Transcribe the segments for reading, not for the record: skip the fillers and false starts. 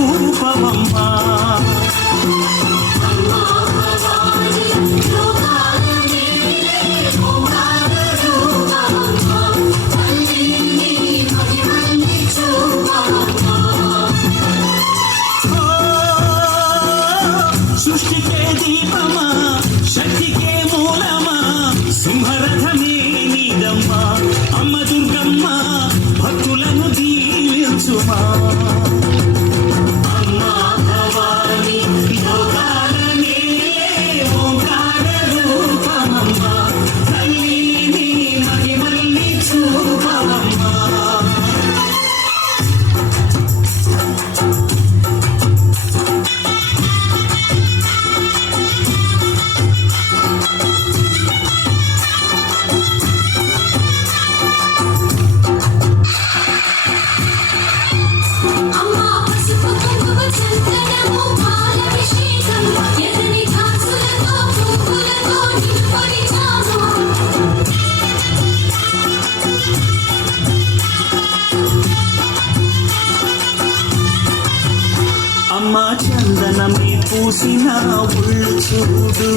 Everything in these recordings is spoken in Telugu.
చూపవమ్మా సృష్టికే దీపమా శక్తికే మూలమా సింహరథమే నీదమ్మా అమ్మ దుర్గమ్మ భక్తులను దీవించుమా అమ్మా భవాని లోకాలనే ఓంకార రూపమమ్మా తల్లిని మహిమల్ని చూపవమ్మా అమ్మా చందనమే పూసిన ఉళ్ళు చూడు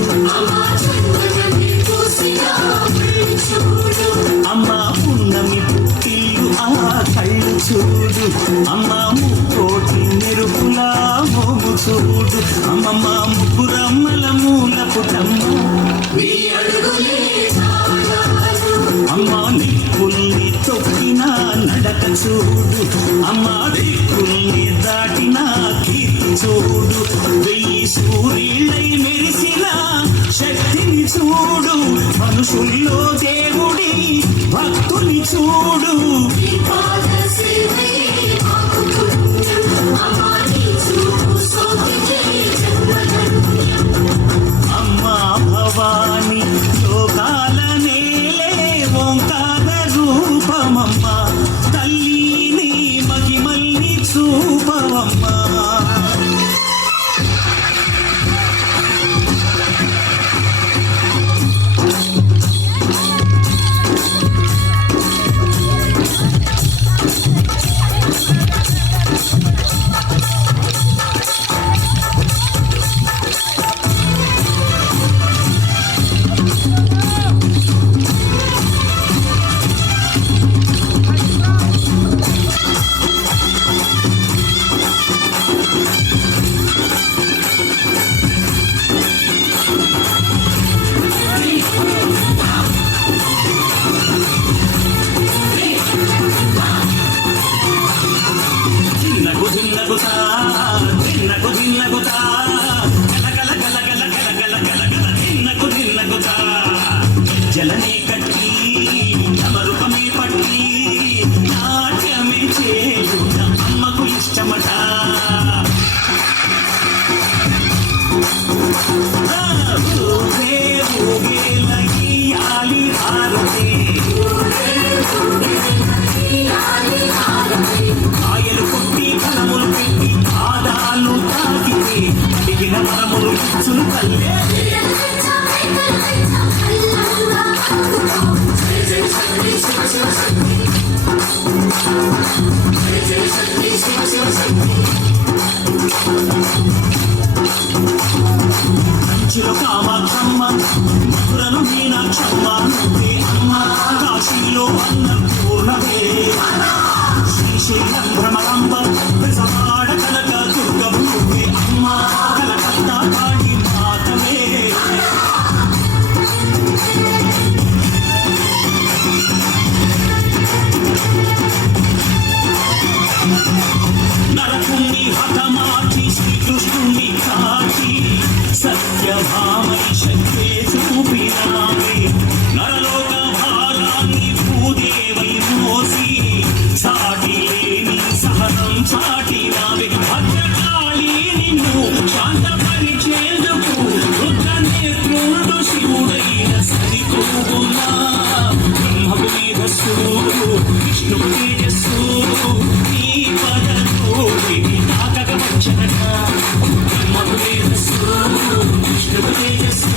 అమ్మా పున్నమి పుట్టిల్లు ఆ కళ్ళు చూడు అమ్మా ముక్కోటి మెరుపులా మోము చూడు అమ్మమ్మ ముగ్గురమ్మల మూల పుటమ్మ అమ్మా నిప్పుల్ని తొక్కిన నడక చూడు అమ్మా దిక్కుల్ని దాటిన కీర్తి చూడు వెయ్యి సూర్యులై మెరిసిన శక్తిని చూడు మనుషుల్లో దేవుడి భక్తుని చూడు అమ్మా భవాని లోకాల నేలే ఓంకార రూపమమ్మా తల్లిని మహిమల్ని చూపవమ్మా జలనే కట్టి నవరూపమే పట్టి నాట్యమే చేయుట అమ్మకు ఇష్టమట ఊగే ఊగే లగియాలి హారతి కాయలు కొట్టి ఫలములు పెట్టి పాదాలు తాకితే దిగిన వరములు ఇచ్చును తల్లే కంచిలో కామాక్షమ్మ మధురను మీనాక్షమ్మ నువ్వే అమ్మ కాశీలో అన్నపూర్ణవే శ్రీశైలం భ్రమరాంబ విజయవాడ కనక దుర్గము నువ్వే అమ్మ కలకత్తా కాళీ మాతవే నరకుణ్ణి హతమార్చి శ్రీకృష్ణుణ్ణి కాచి సత్యభామై శక్తే చూపినావే నరలోక భారాన్ని భూదేవై మోసి సాటి లేని సహనం చాటినావే భద్రకాళి నిన్ను శాంతపరిచేందుకు రుద్రనేత్రుడు శివుడైన సరిపోగునా బ్రహ్మకు మేధస్సు విష్ణు తేజస్సు నీ పదతోడిని తాకక వచ్చనట బ్రహ్మకు మేధస్సు విష్ణు తేజస్సు